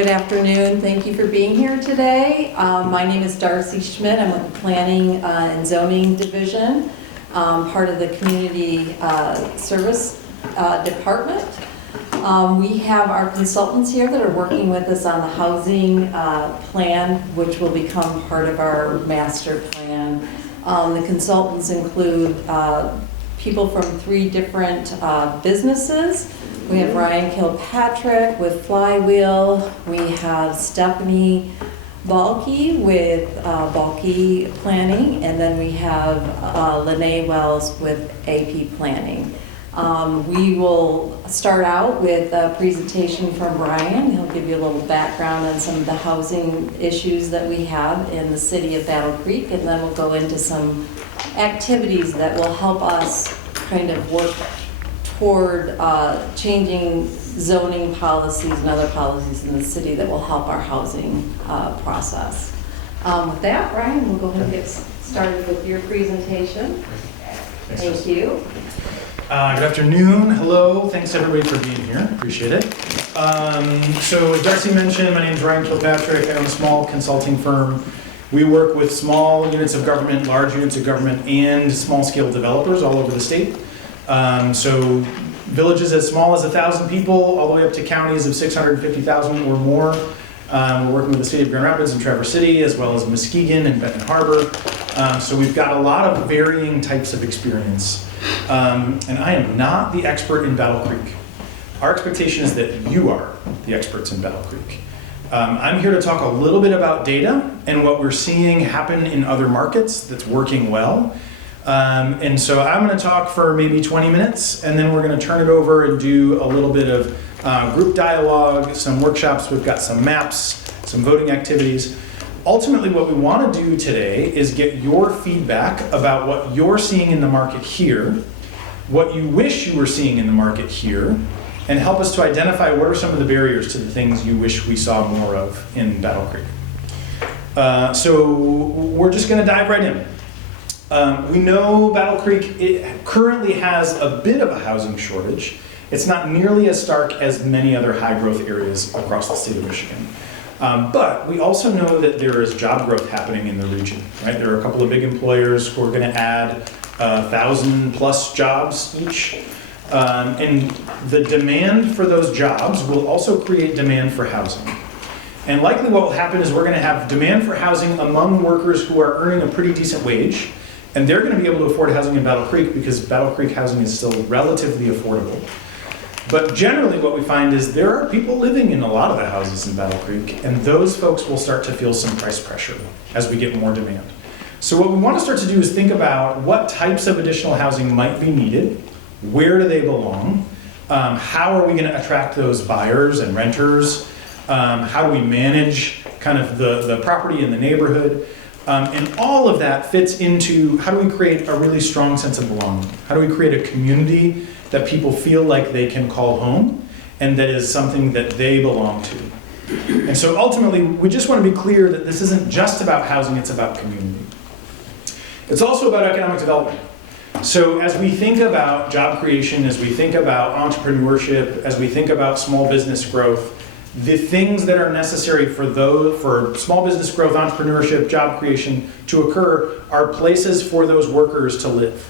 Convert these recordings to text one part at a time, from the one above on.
Good afternoon. Thank you for being here today. My name is Darcy Schmidt. I'm with the Planning and Zoning Division, part of the Community Service Department. We have our consultants here that are working with us on the housing plan, which will become part of our master plan. The consultants include people from 3 different businesses. We have Ryan Kilpatrick with Flywheel. We have Stephanie Balke with Balke Planning, and then we have Lene Wells with AP Planning. We will start out with a presentation from Ryan. He'll give you a little background on some of the housing issues that we have in the city of Battle Creek, and then we'll go into some activities that will help us kind of work toward changing zoning policies and other policies in the city that will help our housing process. With that, Ryan, we'll go ahead and get started with your presentation. Thank you. Good afternoon. Hello. Thanks everybody for being here. Appreciate it. So as Darcy mentioned, my name is Ryan Kilpatrick. I own a small consulting firm. We work with small units of government, large units of government, and small-scale developers all over the state. So villages as small as 1,000 people, all the way up to counties of 650,000 or more. We're working with the city of Grand Rapids and Traverse City, as well as Muskegon and Benton Harbor. So we've got a lot of varying types of experience. And I am not the expert in Battle Creek. Our expectation is that you are the experts in Battle Creek. I'm here to talk a little bit about data and what we're seeing happen in other markets that's working well. And so I'm going to talk for maybe 20 minutes, and then we're going to turn it over and do a little bit of group dialogue, some workshops. We've got some maps, some voting activities. Ultimately, what we want to do today is get your feedback about what you're seeing in the market here, what you wish you were seeing in the market here, and help us to identify what are some of the barriers to the things you wish we saw more of in Battle Creek. So we're just going to dive right in. We know Battle Creek currently has a bit of a housing shortage. It's not nearly as stark as many other high-growth areas across the state of Michigan. But we also know that there is job growth happening in the region, right? There are a couple of big employers who are going to add 1,000+ jobs each. And the demand for those jobs will also create demand for housing. And likely what will happen is we're going to have demand for housing among workers who are earning a pretty decent wage. And they're going to be able to afford housing in Battle Creek because Battle Creek housing is still relatively affordable. But generally what we find is there are people living in a lot of the houses in Battle Creek, and those folks will start to feel some price pressure as we get more demand. So what we want to start to do is think about what types of additional housing might be needed, where do they belong, how are we going to attract those buyers and renters, how do we manage kind of the property in the neighborhood. And all of that fits into how do we create a really strong sense of belonging? How do we create a community that people feel like they can call home and that is something that they belong to? And so ultimately, we just want to be clear that this isn't just about housing, it's about community. It's also about economic development. So as we think about job creation, as we think about entrepreneurship, as we think about small business growth, the things that are necessary for small business growth, entrepreneurship, job creation to occur are places for those workers to live.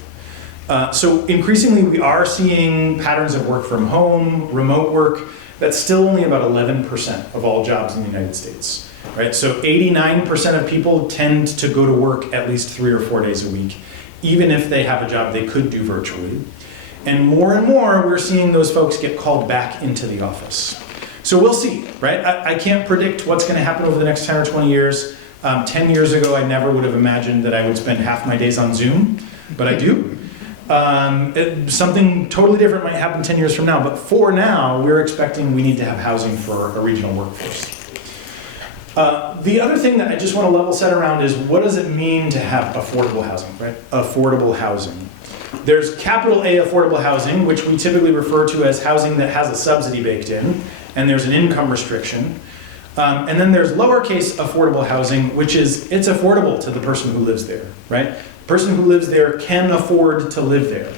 So increasingly we are seeing patterns of work from home, remote work. That's still only about 11% of all jobs in the United States, right? So 89% of people tend to go to work at least 3 or 4 days a week, even if they have a job they could do virtually. And more we're seeing those folks get called back into the office. So we'll see, right? I can't predict what's going to happen over the next 10 or 20 years. 10 years ago, I never would have imagined that I would spend half my days on Zoom, but I do. Something totally different might happen 10 years from now, but for now, we're expecting we need to have housing for a regional workforce. The other thing that I just want to level set around is what does it mean to have affordable housing, right? Affordable housing. There's capital A affordable housing, which we typically refer to as housing that has a subsidy baked in, and there's an income restriction. And then there's lowercase affordable housing, which is it's affordable to the person who lives there, right? The person who lives there can afford to live there.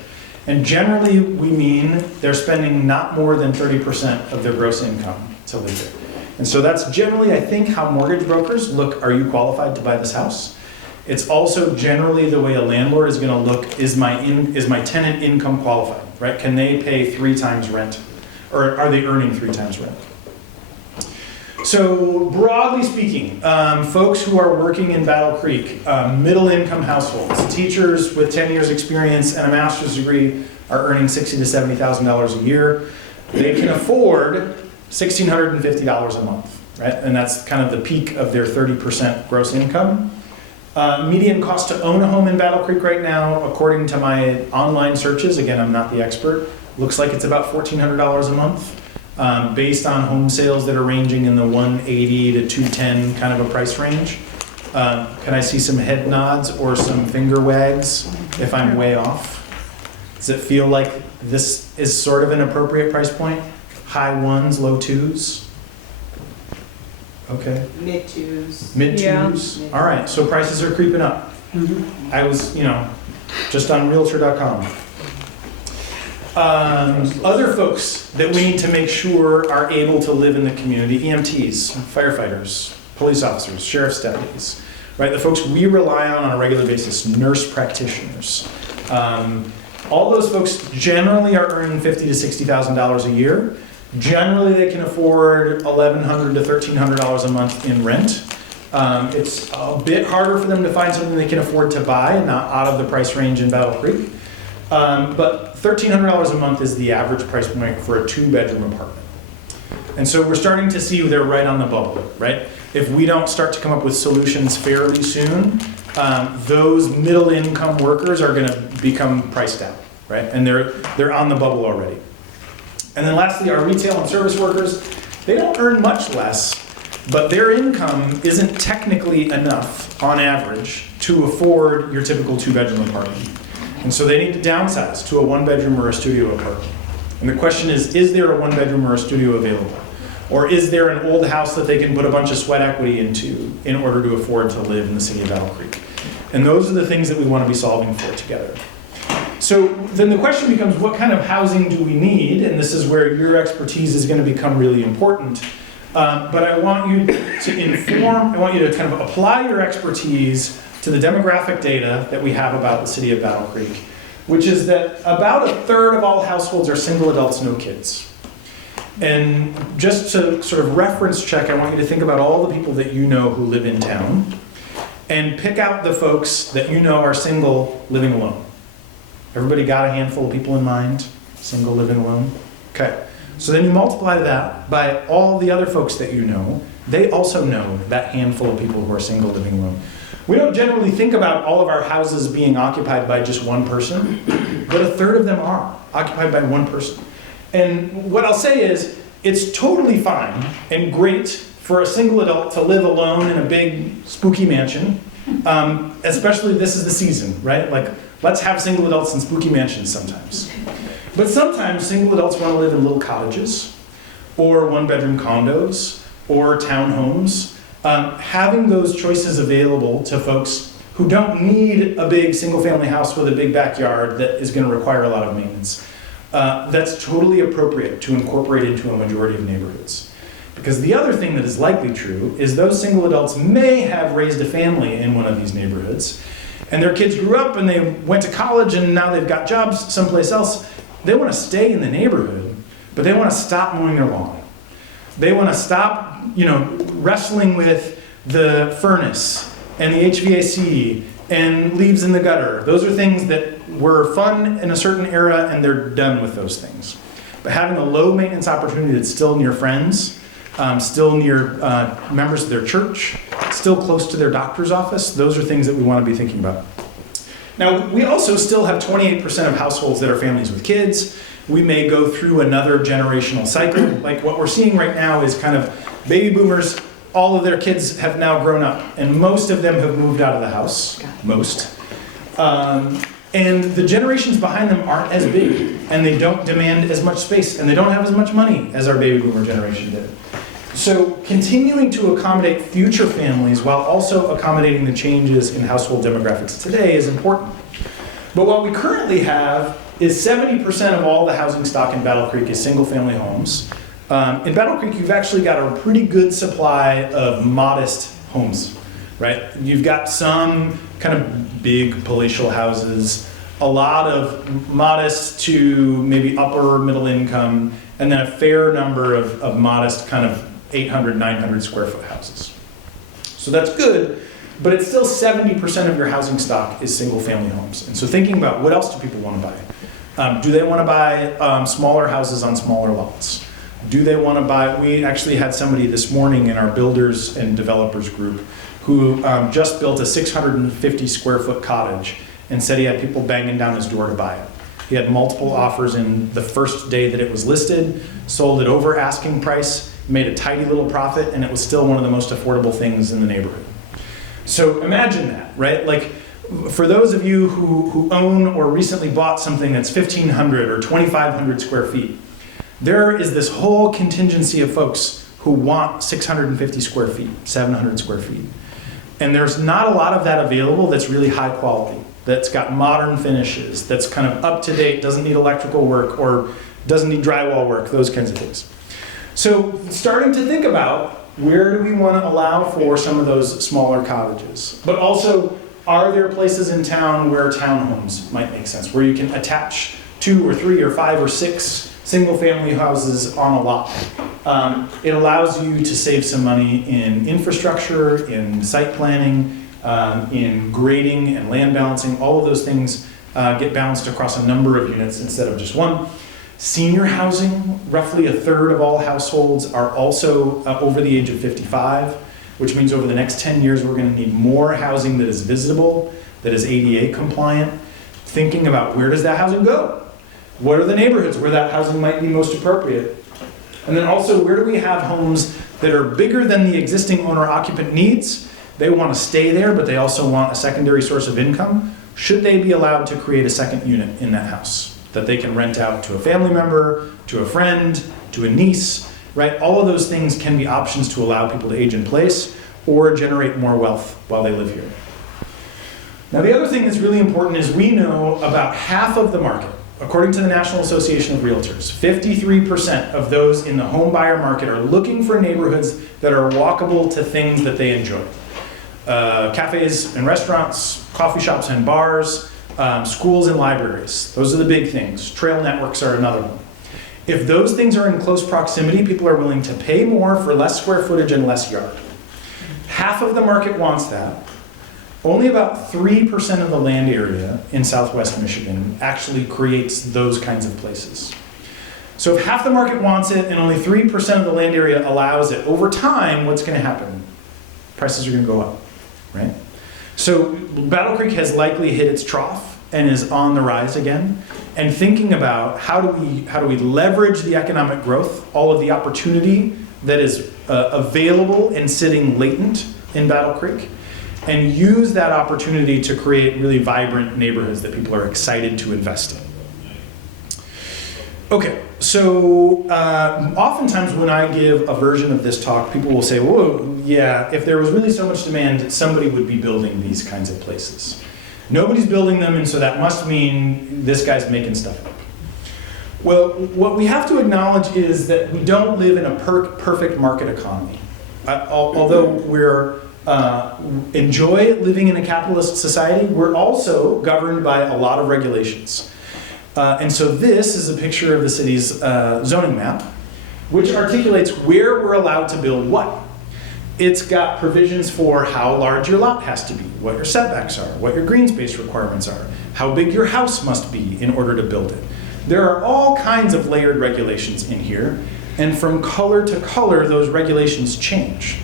And generally we mean they're spending not more than 30% of their gross income to live there. And so that's generally, I think, how mortgage brokers look, are you qualified to buy this house? It's also generally the way a landlord is gonna look, is my tenant income qualified, right? Can they pay 3 times rent? Or are they earning 3 times rent? So broadly speaking, folks who are working in Battle Creek, middle income households, teachers with 10 years experience and a master's degree are earning $60,000 to $70,000 a year. They can afford $1,650 a month, right? And that's kind of the peak of their 30% gross income. Median cost to own a home in Battle Creek right now, according to my online searches, again, I'm not the expert, looks like it's about $1,400 a month. Based on home sales that are ranging in the 180 to 210 kind of a price range. Can I see some head nods or some finger wags if I'm way off? Does it feel like this is sort of an appropriate price point? High 1s, low 2s? Okay. Mid twos. Mid 2s? Yeah. All right, so prices are creeping up. I was, just on Realtor.com. Other folks that we need to make sure are able to live in the community, EMTs, firefighters, police officers, sheriff's deputies, right? The folks we rely on a regular basis, nurse practitioners. All those folks generally are earning $50,000 to $60,000 a year. Generally, they can afford $1,100 to $1,300 a month in rent. It's a bit harder for them to find something they can afford to buy and not out of the price range in Battle Creek. But $1,300 a month is the average price point for a 2-bedroom apartment. And so we're starting to see they're right on the bubble, right? If we don't start to come up with solutions fairly soon, those middle income workers are gonna become priced out, right? And they're on the bubble already. And then lastly, our retail and service workers, they don't earn much less, but their income isn't technically enough on average to afford your typical 2-bedroom apartment. And so they need to downsize to a 1-bedroom or a studio apartment. And the question is there a 1-bedroom or a studio available? Or is there an old house that they can put a bunch of sweat equity into in order to afford to live in the city of Battle Creek? And those are the things that we want to be solving for together. So then the question becomes, what kind of housing do we need? And this is where your expertise is going to become really important. But I want you to kind of apply your expertise to the demographic data that we have about the city of Battle Creek, which is that about 1/3 of all households are single adults, no kids. And just to sort of reference check, I want you to think about all the people that you know who live in town and pick out the folks that you know are single, living alone. Everybody got a handful of people in mind, single, living alone? Okay, so then you multiply that by all the other folks that you know. They also know that handful of people who are single, living alone. We don't generally think about all of our houses being occupied by just one person, but 1/3 of them are occupied by one person. And what I'll say is, it's totally fine and great for a single adult to live alone in a big, spooky mansion, especially this is the season, right? Like, let's have single adults in spooky mansions sometimes. But sometimes single adults want to live in little cottages, or 1-bedroom condos, or townhomes. Having those choices available to folks who don't need a big single-family house with a big backyard that is going to require a lot of maintenance, that's totally appropriate to incorporate into a majority of neighborhoods. Because the other thing that is likely true is those single adults may have raised a family in one of these neighborhoods, and their kids grew up and they went to college and now they've got jobs someplace else. They want to stay in the neighborhood, but they want to stop mowing their lawn. They want to stop, wrestling with the furnace and the HVAC and leaves in the gutter. Those are things that were fun in a certain era and they're done with those things. But having a low maintenance opportunity that's still near friends, still near members of their church, still close to their doctor's office, those are things that we want to be thinking about. Now, we also still have 28% of households that are families with kids. We may go through another generational cycle. Like what we're seeing right now is kind of baby boomers, all of their kids have now grown up, and most of them have moved out of the house, most. And the generations behind them aren't as big, and they don't demand as much space, and they don't have as much money as our baby boomer generation did. So continuing to accommodate future families while also accommodating the changes in household demographics today is important. But what we currently have is 70% of all the housing stock in Battle Creek is single-family homes. In Battle Creek, you've actually got a pretty good supply of modest homes, right? You've got some kind of big palatial houses, a lot of modest to maybe upper middle income, and then a fair number of modest kind of 800, 900 square foot houses. So that's good, but it's still 70% of your housing stock is single family homes. And so thinking about what else do people want to buy? Do they want to buy smaller houses on smaller lots? Do they want to buy, we actually had somebody this morning in our builders and developers group who just built a 650 square foot cottage and said he had people banging down his door to buy it. He had multiple offers in the first day that it was listed, sold it over asking price, made a tidy little profit, and it was still one of the most affordable things in the neighborhood. So imagine that, right? Like, for those of you who own or recently bought something that's 1,500 or 2,500 square feet, there is this whole contingency of folks who want 650 square feet, 700 square feet. And there's not a lot of that available that's really high quality, that's got modern finishes, that's kind of up to date, doesn't need electrical work or doesn't need drywall work, those kinds of things. So starting to think about where do we want to allow for some of those smaller cottages, but also are there places in town where townhomes might make sense, where you can attach 2 or 3 or 5 or 6 single family houses on a lot. It allows you to save some money in infrastructure, in site planning, in grading and land balancing. All of those things get balanced across a number of units instead of just one. Senior housing, roughly 1/3 of all households are also over the age of 55, which means over the next 10 years we're going to need more housing that is visitable, that is ADA compliant. Thinking about where does that housing go? What are the neighborhoods where that housing might be most appropriate? And then also, where do we have homes that are bigger than the existing owner-occupant needs? They want to stay there, but they also want a secondary source of income. Should they be allowed to create a second unit in that house that they can rent out to a family member, to a friend, to a niece, right? All of those things can be options to allow people to age in place or generate more wealth while they live here. Now, the other thing that's really important is we know about half of the market. According to the National Association of Realtors, 53% of those in the home buyer market are looking for neighborhoods that are walkable to things that they enjoy. Cafes and restaurants, coffee shops and bars, schools and libraries. Those are the big things. Trail networks are another one. If those things are in close proximity, people are willing to pay more for less square footage and less yard. Half of the market wants that. Only about 3% of the land area in Southwest Michigan actually creates those kinds of places. So if half the market wants it and only 3% of the land area allows it, over time, what's going to happen? Prices are going to go up, right? So Battle Creek has likely hit its trough and is on the rise again. And thinking about how do we leverage the economic growth, all of the opportunity that is available and sitting latent in Battle Creek, and use that opportunity to create really vibrant neighborhoods that people are excited to invest in. Okay, so oftentimes when I give a version of this talk, people will say, whoa, yeah, if there was really so much demand, somebody would be building these kinds of places. Nobody's building them, and so that must mean this guy's making stuff up. Well, what we have to acknowledge is that we don't live in a perfect market economy. Although we're enjoy living in a capitalist society, we're also governed by a lot of regulations. And so this is a picture of the city's zoning map, which articulates where we're allowed to build what. It's got provisions for how large your lot has to be, what your setbacks are, what your green space requirements are, how big your house must be in order to build it. There are all kinds of layered regulations in here, and from color to color, those regulations change.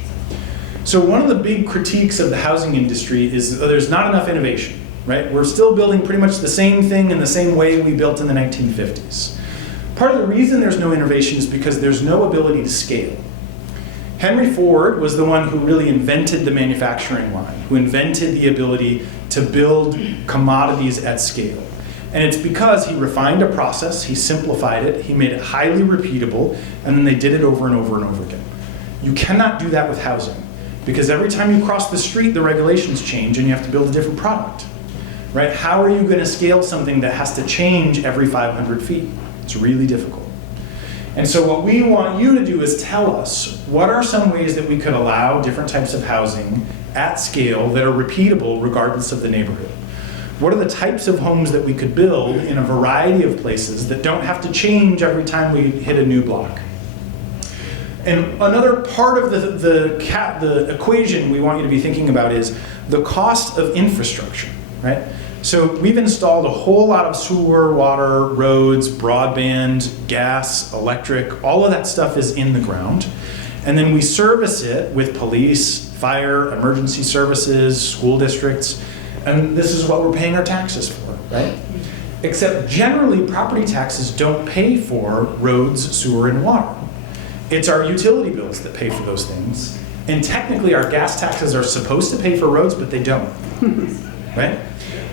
So one of the big critiques of the housing industry is there's not enough innovation, right? We're still building pretty much the same thing in the same way we built in the 1950s. Part of the reason there's no innovation is because there's no ability to scale. Henry Ford was the one who really invented the manufacturing line, who invented the ability to build commodities at scale. And it's because he refined a process, he simplified it, he made it highly repeatable, and then they did it over and over and over again. You cannot do that with housing, because every time you cross the street, the regulations change and you have to build a different product, right? How are you going to scale something that has to change every 500 feet? It's really difficult. And so what we want you to do is tell us what are some ways that we could allow different types of housing at scale that are repeatable regardless of the neighborhood. What are the types of homes that we could build in a variety of places that don't have to change every time we hit a new block? And another part of the equation we want you to be thinking about is the cost of infrastructure, right? So we've installed a whole lot of sewer, water, roads, broadband, gas, electric, all of that stuff is in the ground. And then we service it with police, fire, emergency services, school districts, and this is what we're paying our taxes for, right? Except generally property taxes don't pay for roads, sewer, and water. It's our utility bills that pay for those things. And technically our gas taxes are supposed to pay for roads, but they don't, right?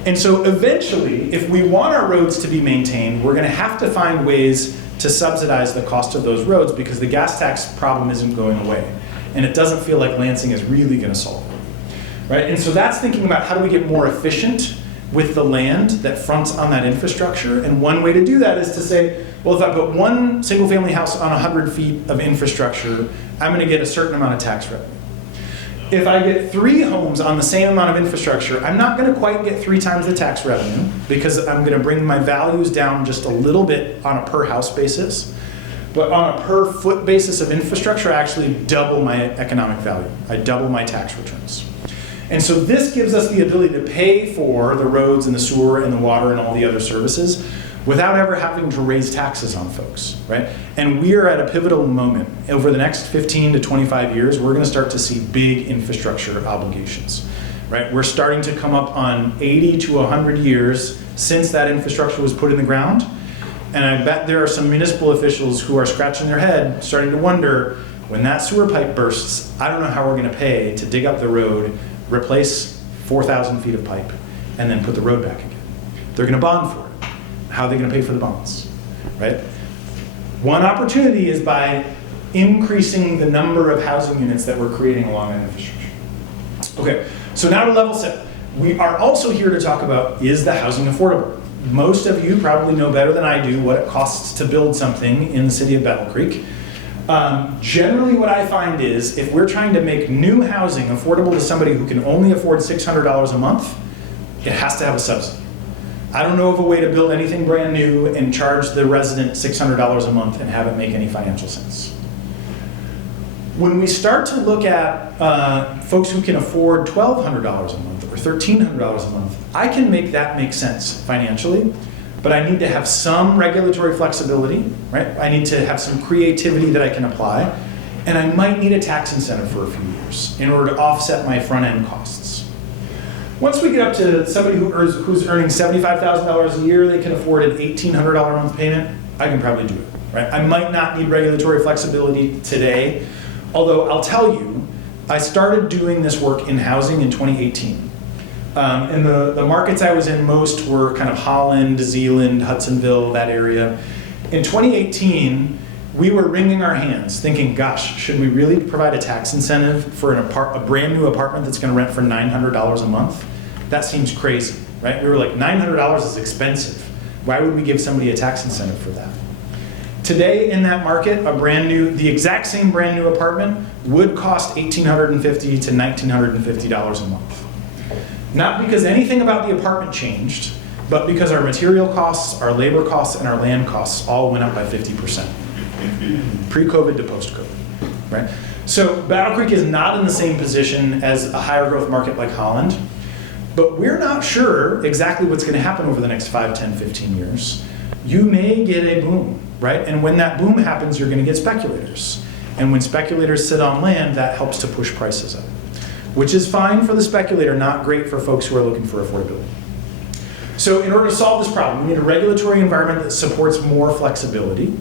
And so eventually, if we want our roads to be maintained, we're gonna have to find ways to subsidize the cost of those roads because the gas tax problem isn't going away. And it doesn't feel like Lansing is really gonna solve it, right? And so that's thinking about how do we get more efficient with the land that fronts on that infrastructure. And one way to do that is to say, well, if I put one single family house on 100 feet of infrastructure, I'm gonna get a certain amount of tax revenue. If I get 3 homes on the same amount of infrastructure, I'm not gonna quite get 3 times the tax revenue because I'm gonna bring my values down just a little bit on a per house basis. But on a per foot basis of infrastructure, I actually double my economic value. I double my tax returns. And so this gives us the ability to pay for the roads and the sewer and the water and all the other services without ever having to raise taxes on folks, right? And we are at a pivotal moment. Over the next 15 to 25 years, we're gonna start to see big infrastructure obligations, right? We're starting to come up on 80 to 100 years since that infrastructure was put in the ground. And I bet there are some municipal officials who are scratching their head, starting to wonder, when that sewer pipe bursts, I don't know how we're gonna pay to dig up the road, replace 4,000 feet of pipe, and then put the road back again. They're gonna bond for it. How are they gonna pay for the bonds, right? One opportunity is by increasing the number of housing units that we're creating along that infrastructure. Okay, so now to level set. We are also here to talk about, is the housing affordable? Most of you probably know better than I do what it costs to build something in the city of Battle Creek. Generally what I find is if we're trying to make new housing affordable to somebody who can only afford $600 a month, it has to have a subsidy. I don't know of a way to build anything brand new and charge the resident $600 a month and have it make any financial sense. When we start to look at folks who can afford $1,200 a month or $1,300 a month, I can make that make sense financially, but I need to have some regulatory flexibility, right? I need to have some creativity that I can apply, and I might need a tax incentive for a few years in order to offset my front end costs. Once we get up to somebody who's earning $75,000 a year, they can afford an $1,800 a month payment, I can probably do it, right? I might not need regulatory flexibility today, although I'll tell you, I started doing this work in housing in 2018. And the markets I was in most were kind of Holland, Zeeland, Hudsonville, that area. In 2018, we were wringing our hands thinking, gosh, should we really provide a tax incentive for a brand new apartment that's gonna rent for $900 a month? That seems crazy, right? We were like, $900 is expensive. Why would we give somebody a tax incentive for that? Today in that market, the exact same brand new apartment would cost $1,850 to $1,950 a month. Not because anything about the apartment changed, but because our material costs, our labor costs, and our land costs all went up by 50%. Pre-COVID to post-COVID, right? So Battle Creek is not in the same position as a higher growth market like Holland, but we're not sure exactly what's gonna happen over the next 5, 10, 15 years. You may get a boom, right? And when that boom happens, you're gonna get speculators. And when speculators sit on land, that helps to push prices up, which is fine for the speculator, not great for folks who are looking for affordability. So in order to solve this problem, we need a regulatory environment that supports more flexibility.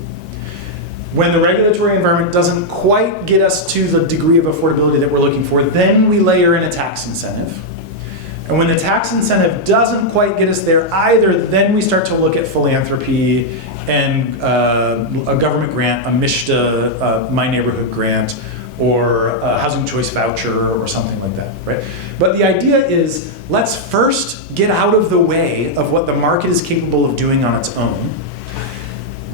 When the regulatory environment doesn't quite get us to the degree of affordability that we're looking for, then we layer in a tax incentive. And when the tax incentive doesn't quite get us there either, then we start to look at philanthropy and a government grant, a MISHDA, My Neighborhood grant, or a housing choice voucher or something like that, right? But the idea is, let's first get out of the way of what the market is capable of doing on its own.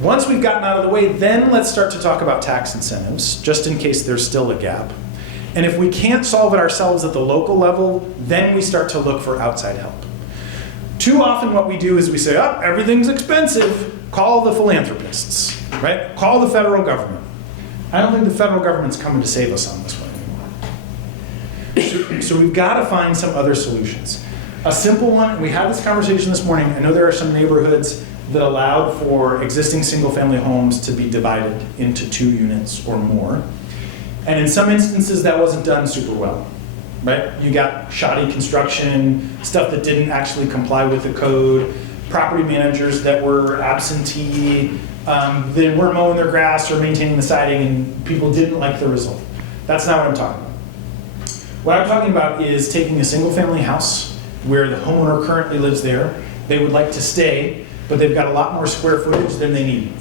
Once we've gotten out of the way, then let's start to talk about tax incentives, just in case there's still a gap. And if we can't solve it ourselves at the local level, then we start to look for outside help. Too often what we do is we say, oh, everything's expensive, call the philanthropists, right? Call the federal government. I don't think the federal government's coming to save us on this one anymore. So we've got to find some other solutions. A simple one, we had this conversation this morning. I know there are some neighborhoods that allowed for existing single-family homes to be divided into 2 units or more. And in some instances, that wasn't done super well, right? You got shoddy construction, stuff that didn't actually comply with the code, property managers that were absentee, they weren't mowing their grass or maintaining the siding, and people didn't like the result. That's not what I'm talking about. What I'm talking about is taking a single-family house where the homeowner currently lives there, they would like to stay, but they've got a lot more square footage than they need.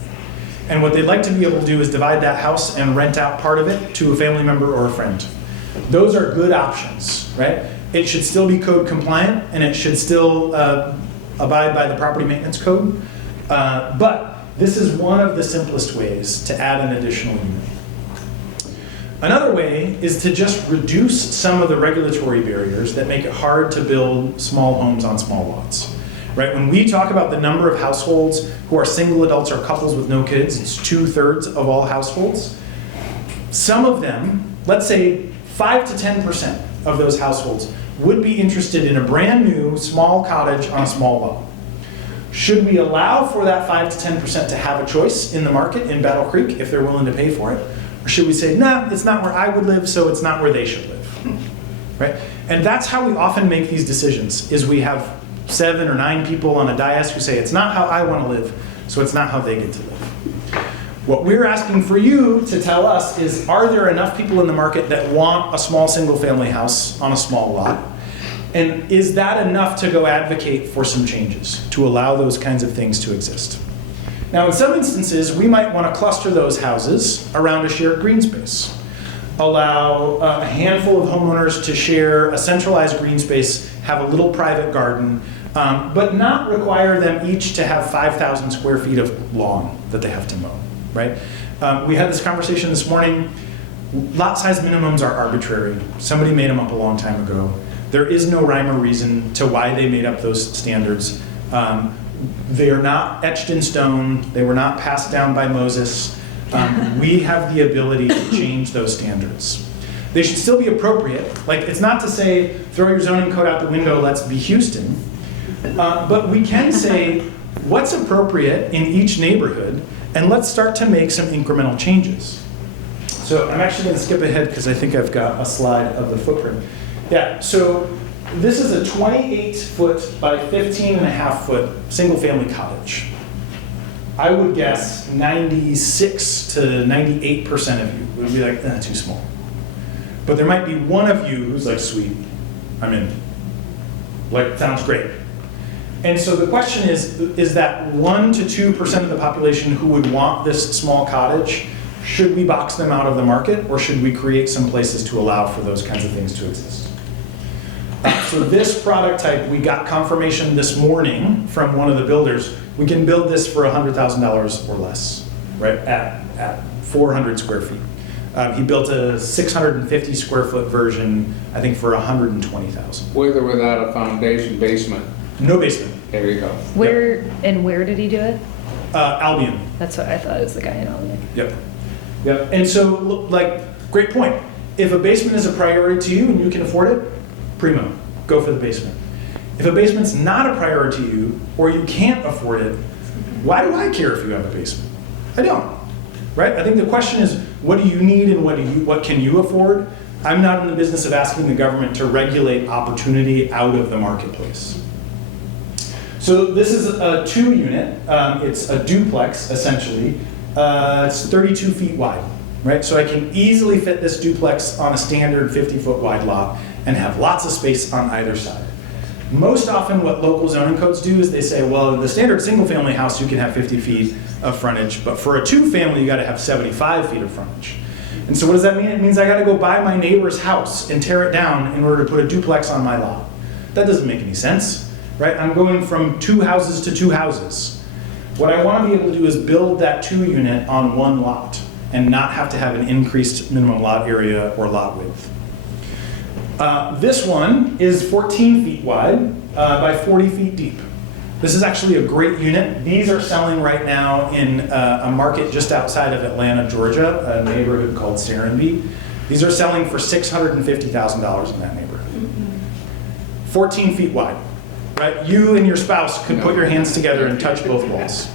And what they'd like to be able to do is divide that house and rent out part of it to a family member or a friend. Those are good options, right? It should still be code compliant, and it should still abide by the property maintenance code. But this is one of the simplest ways to add an additional unit. Another way is to just reduce some of the regulatory barriers that make it hard to build small homes on small lots. Right? When we talk about the number of households who are single adults or couples with no kids, it's 2/3 of all households. Some of them, let's say 5 to 10% of those households, would be interested in a brand new small cottage on a small lot. Should we allow for that 5 to 10% to have a choice in the market in Battle Creek if they're willing to pay for it? Or should we say, nah, it's not where I would live, so it's not where they should live, right? And that's how we often make these decisions, is we have 7 or 9 people on a dais who say, it's not how I want to live, so it's not how they get to live. What we're asking for you to tell us is, are there enough people in the market that want a small single-family house on a small lot? And is that enough to go advocate for some changes, to allow those kinds of things to exist? Now, in some instances, we might want to cluster those houses around a shared green space. Allow a handful of homeowners to share a centralized green space, have a little private garden, but not require them each to have 5,000 square feet of lawn that they have to mow, right? We had this conversation this morning. Lot size minimums are arbitrary. Somebody made them up a long time ago. There is no rhyme or reason to why they made up those standards. They are not etched in stone. They were not passed down by Moses. We have the ability to change those standards. They should still be appropriate. Like, it's not to say, throw your zoning code out the window, let's be Houston. But we can say, what's appropriate in each neighborhood, and let's start to make some incremental changes. So I'm actually going to skip ahead because I think I've got a slide of the footprint. Yeah, so this is a 28-foot by 15.5-foot single-family cottage. I would guess 96 to 98% of you would be like, too small. But there might be one of you who's like, sweet, I'm in. Like, sounds great. And so the question is that 1 to 2% of the population who would want this small cottage, should we box them out of the market, or should we create some places to allow for those kinds of things to exist? So this product type, we got confirmation this morning from one of the builders. We can build this for $100,000 or less, right, at 400 square feet. He built a 650 square foot version, I think, for $120,000. With or without a foundation basement? No basement. There you go. Where did he do it? Albion. That's what I thought, it was the guy in Albion. Yep. And so, like, great point. If a basement is a priority to you and you can afford it, primo, go for the basement. If a basement's not a priority to you, or you can't afford it, why do I care if you have a basement? I don't, right? I think the question is, what do you need and what can you afford? I'm not in the business of asking the government to regulate opportunity out of the marketplace. So this is a 2-unit. It's a duplex, essentially. It's 32 feet wide, right? So I can easily fit this duplex on a standard 50-foot wide lot and have lots of space on either side. Most often what local zoning codes do is they say, well, the standard single-family house, you can have 50 feet of frontage, but for a 2-family, you gotta have 75 feet of frontage. And so what does that mean? It means I gotta go buy my neighbor's house and tear it down in order to put a duplex on my lot. That doesn't make any sense, right? I'm going from 2 houses to 2 houses. What I want to be able to do is build that 2-unit on one lot and not have to have an increased minimum lot area or lot width. This one is 14 feet wide by 40 feet deep. This is actually a great unit. These are selling right now in a market just outside of Atlanta, Georgia, a neighborhood called Serenby. These are selling for $650,000 in that neighborhood. 14 feet wide, right? You and your spouse could put your hands together and touch both walls.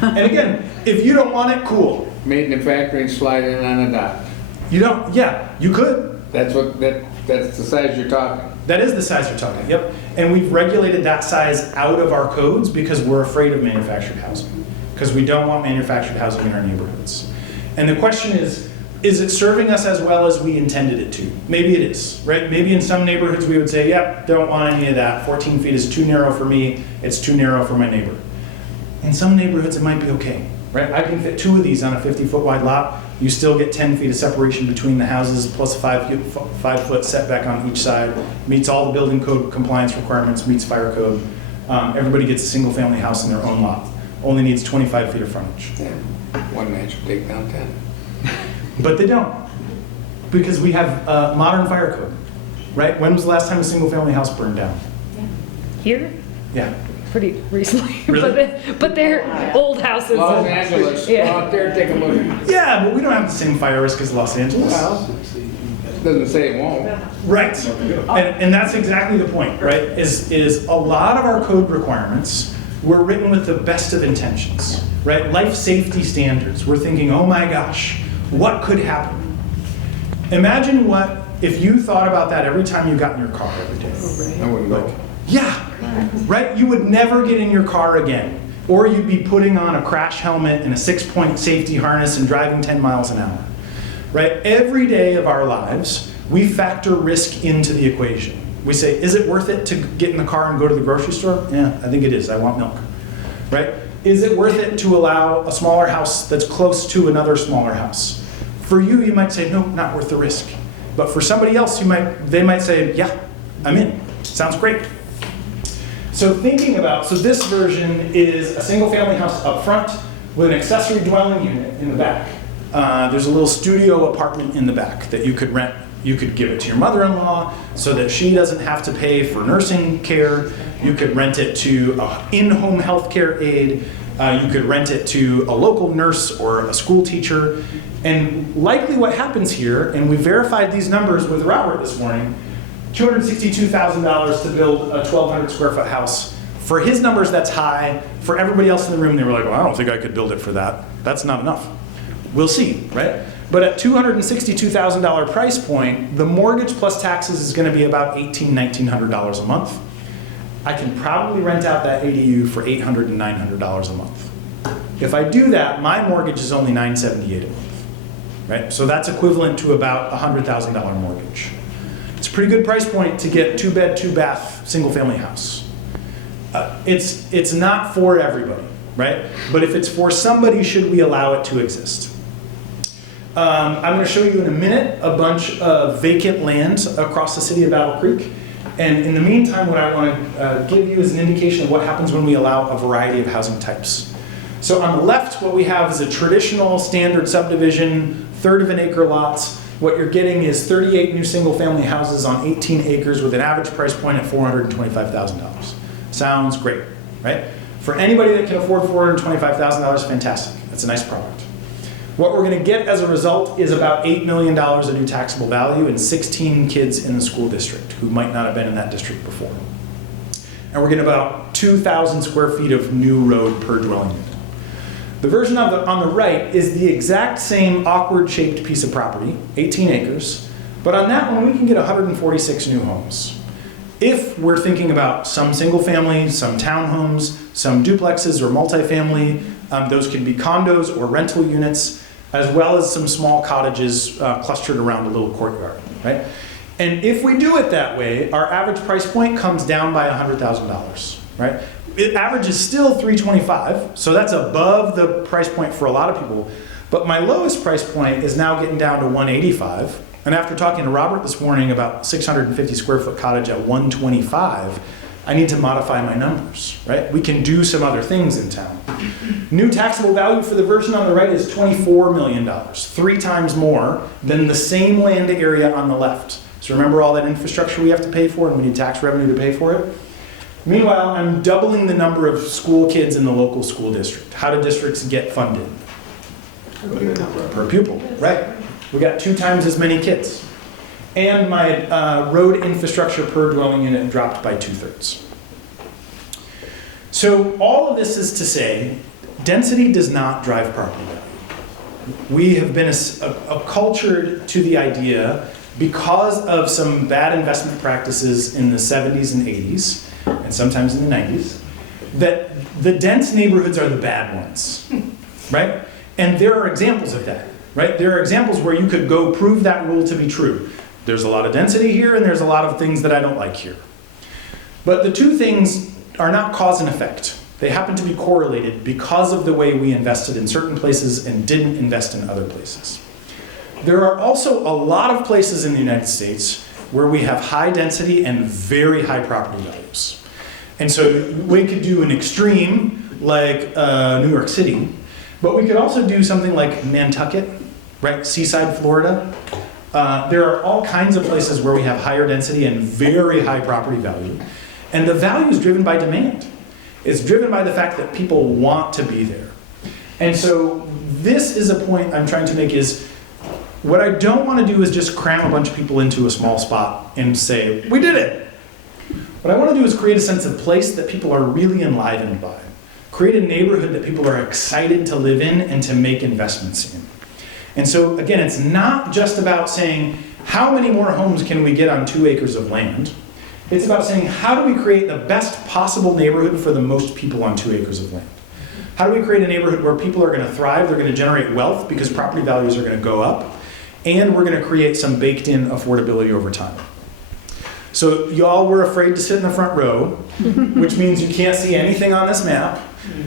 And again, if you don't want it, cool. Made in the factory and slide in on a dock. You don't, yeah, you could. That's the size you're talking. That is the size you're talking, yep. And we've regulated that size out of our codes because we're afraid of manufactured housing. Because we don't want manufactured housing in our neighborhoods. And the question is it serving us as well as we intended it to? Maybe it is, right? Maybe in some neighborhoods we would say, yep, don't want any of that. 14 feet is too narrow for me, it's too narrow for my neighbor. In some neighborhoods it might be okay, right? I can fit 2 of these on a 50-foot wide lot. You still get 10 feet of separation between the houses, plus a 5-foot setback on each side. Meets all the building code compliance requirements, meets fire code. Everybody gets a single family house in their own lot. Only needs 25 feet of frontage. Yeah. One man should take down 10. But they don't, because we have modern fire code, right? When was the last time a single family house burned down? Here? Yeah. Pretty recently. Really? but they're old houses. Los Angeles, Yeah. go out there, take a look. Yeah, but we don't have the same fire risk as Los Angeles. Well, doesn't say it won't. Right, and that's exactly the point, right? Is a lot of our code requirements were written with the best of intentions, right? Life safety standards. We're thinking, oh my gosh, what could happen? Imagine what if you thought about that every time you got in your car every day. I wouldn't go. Yeah, right? You would never get in your car again. Or you'd be putting on a crash helmet and a 6-point safety harness and driving 10 miles an hour, right? Every day of our lives, we factor risk into the equation. We say, is it worth it to get in the car and go to the grocery store? Yeah, I think it is. I want milk, right? Is it worth it to allow a smaller house that's close to another smaller house? For you, you might say, no, not worth the risk. But for somebody else, they might say, yeah, I'm in. Sounds great. So this version is a single family house up front with an accessory dwelling unit in the back. There's a little studio apartment in the back that you could rent. You could give it to your mother-in-law so that she doesn't have to pay for nursing care. You could rent it to an in-home healthcare aide. You could rent it to a local nurse or a school teacher. And likely what happens here, and we verified these numbers with Robert this morning, $262,000 to build a 1,200 square foot house. For his numbers, that's high. For everybody else in the room, they were like, well, I don't think I could build it for that. That's not enough. We'll see, right? But at $262,000 price point, the mortgage plus taxes is going to be about $1,800, $1,900 a month. I can probably rent out that ADU for $800 and $900 a month. If I do that, my mortgage is only $978 a month, right? So that's equivalent to about a $100,000 mortgage. It's a pretty good price point to get 2-bed, 2-bath, single-family house. It's not for everybody, right? But if it's for somebody, should we allow it to exist? I'm going to show you in a minute a bunch of vacant land across the city of Battle Creek. And in the meantime, what I want to give you is an indication of what happens when we allow a variety of housing types. So on the left, what we have is a traditional standard subdivision, 1/3 of an acre lots. What you're getting is 38 new single-family houses on 18 acres with an average price point at $425,000. Sounds great, right? For anybody that can afford $425,000, fantastic. That's a nice product. What we're going to get as a result is about $8 million of new taxable value and 16 kids in the school district who might not have been in that district before. And we're getting about 2,000 square feet of new road per dwelling unit. The version on the right is the exact same awkward shaped piece of property, 18 acres, but on that one we can get 146 new homes. If we're thinking about some single family, some townhomes, some duplexes or multifamily, those can be condos or rental units, as well as some small cottages clustered around a little courtyard, right? And if we do it that way, our average price point comes down by $100,000, right? It averages still $325,000, so that's above the price point for a lot of people. But my lowest price point is now getting down to $185,000. And after talking to Robert this morning about 650 square foot cottage at $125,000, I need to modify my numbers, right? We can do some other things in town. New taxable value for the version on the right is $24 million, 3 times more than the same land area on the left. So remember all that infrastructure we have to pay for and we need tax revenue to pay for it? Meanwhile, I'm doubling the number of school kids in the local school district. How do districts get funded? Per pupil, right? We got 2 times as many kids. And my road infrastructure per dwelling unit dropped by 2/3. So all of this is to say, density does not drive property value. We have been accultured to the idea, because of some bad investment practices in the 70s and 80s, and sometimes in the 90s, that the dense neighborhoods are the bad ones, right? And there are examples of that, right? There are examples where you could go prove that rule to be true. There's a lot of density here, and there's a lot of things that I don't like here. But the two things are not cause and effect. They happen to be correlated because of the way we invested in certain places and didn't invest in other places. There are also a lot of places in the United States where we have high density and very high property values. And so we could do an extreme like New York City, but we could also do something like Nantucket, right? Seaside, Florida. There are all kinds of places where we have higher density and very high property value. And the value is driven by demand. It's driven by the fact that people want to be there. And so this is a point I'm trying to make is, what I don't want to do is just cram a bunch of people into a small spot and say, we did it. What I want to do is create a sense of place that people are really enlivened by. Create a neighborhood that people are excited to live in and to make investments in. And so again, it's not just about saying, how many more homes can we get on 2 acres of land? It's about saying, how do we create the best possible neighborhood for the most people on 2 acres of land? How do we create a neighborhood where people are going to thrive, they're going to generate wealth because property values are going to go up, and we're going to create some baked-in affordability over time. So y'all were afraid to sit in the front row, which means you can't see anything on this map.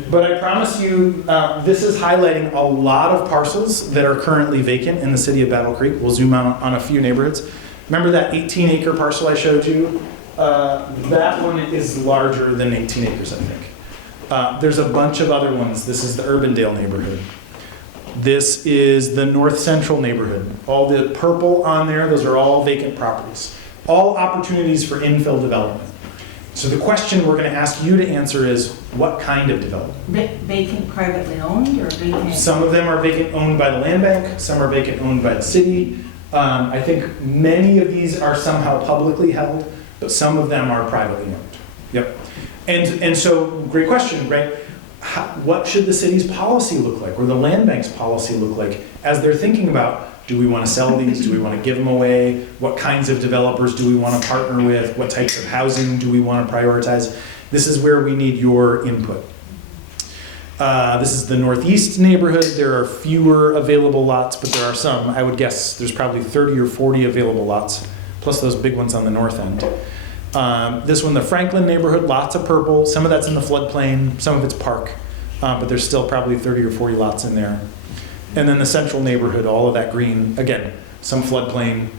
But I promise you, this is highlighting a lot of parcels that are currently vacant in the city of Battle Creek. We'll zoom out on a few neighborhoods. Remember that 18-acre parcel I showed you? That one is larger than 18 acres, I think. There's a bunch of other ones. This is the Urbandale neighborhood. This is the North Central neighborhood. All the purple on there, those are all vacant properties. All opportunities for infill development. So the question we're going to ask you to answer is, what kind of development? Vacant privately owned or vacant? Some of them are vacant owned by the land bank, some are vacant owned by the city. I think many of these are somehow publicly held, but some of them are privately owned. Yep. And so, great question, right? What should the city's policy look like, or the land bank's policy look like, as they're thinking about, do we want to sell these? Do we want to give them away? What kinds of developers do we want to partner with? What types of housing do we want to prioritize? This is where we need your input. This is the Northeast neighborhood. There are fewer available lots, but there are some. I would guess there's probably 30 or 40 available lots, plus those big ones on the north end. This one, the Franklin neighborhood, lots of purple. Some of that's in the floodplain, some of it's park, but there's still probably 30 or 40 lots in there. And then the central neighborhood, all of that green, again, some floodplain,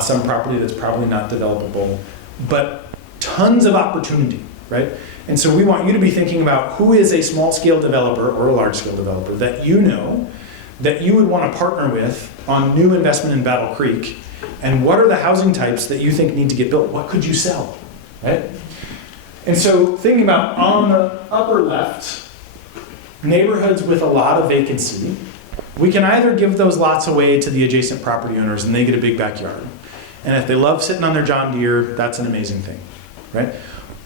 some property that's probably not developable, but tons of opportunity, right? And so we want you to be thinking about who is a small-scale developer or a large-scale developer that you know that you would want to partner with on new investment in Battle Creek, and what are the housing types that you think need to get built? What could you sell, right? And so thinking about on the upper left, neighborhoods with a lot of vacancy, we can either give those lots away to the adjacent property owners and they get a big backyard. And if they love sitting on their John Deere, that's an amazing thing, right?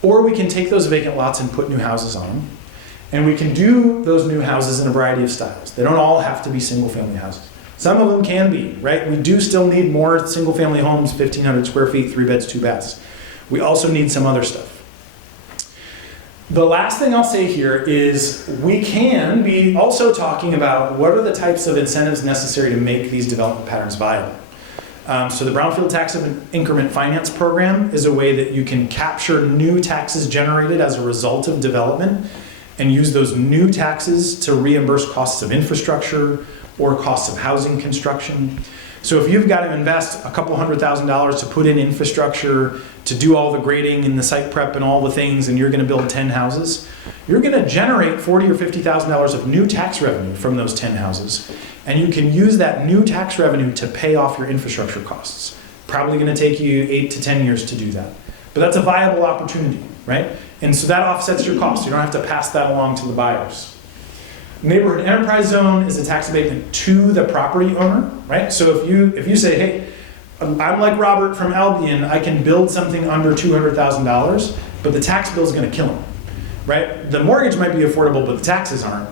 Or we can take those vacant lots and put new houses on them. And we can do those new houses in a variety of styles. They don't all have to be single-family houses. Some of them can be, right? We do still need more single-family homes, 1,500 square feet, 3 beds, 2 baths. We also need some other stuff. The last thing I'll say here is we can be also talking about what are the types of incentives necessary to make these development patterns viable. So the Brownfield Tax Increment Finance Program is a way that you can capture new taxes generated as a result of development and use those new taxes to reimburse costs of infrastructure or costs of housing construction. So if you've got to invest a couple $100,000 to put in infrastructure, to do all the grading and the site prep and all the things, and you're going to build 10 houses, you're going to generate $40,000 or $50,000 of new tax revenue from those 10 houses. And you can use that new tax revenue to pay off your infrastructure costs. Probably going to take you 8 to 10 years to do that. But that's a viable opportunity, right? And so that offsets your costs. You don't have to pass that along to the buyers. Neighborhood enterprise zone is a tax abatement to the property owner, right? So if you say, hey, I'm like Robert from Albion, I can build something under $200,000, but the tax bill is going to kill him, right? The mortgage might be affordable, but the taxes aren't.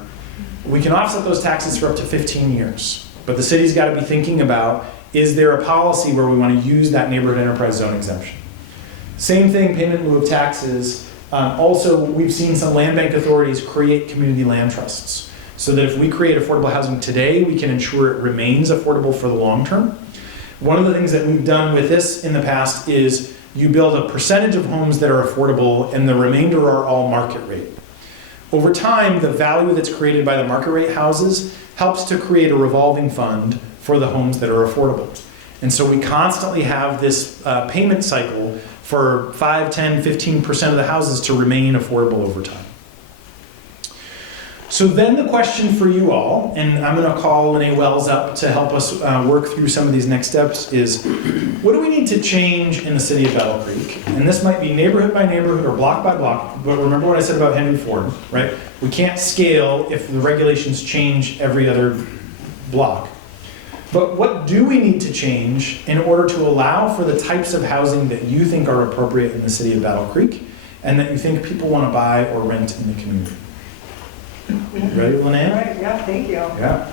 We can offset those taxes for up to 15 years. But the city's got to be thinking about, is there a policy where we want to use that neighborhood enterprise zone exemption? Same thing, payment in lieu of taxes. Also, we've seen some land bank authorities create community land trusts, so that if we create affordable housing today, we can ensure it remains affordable for the long term. One of the things that we've done with this in the past is you build a percentage of homes that are affordable and the remainder are all market rate. Over time, the value that's created by the market rate houses helps to create a revolving fund for the homes that are affordable. And so we constantly have this payment cycle for 5, 10, 15% of the houses to remain affordable over time. So then the question for you all, and I'm going to call Lene Wells up to help us work through some of these next steps, is what do we need to change in the city of Battle Creek? And this might be neighborhood by neighborhood or block by block, but remember what I said about Henry Ford, right? We can't scale if the regulations change every other block. But what do we need to change in order to allow for the types of housing that you think are appropriate in the city of Battle Creek and that you think people want to buy or rent in the community? Ready, Lene? All right, yeah, thank you. Yeah.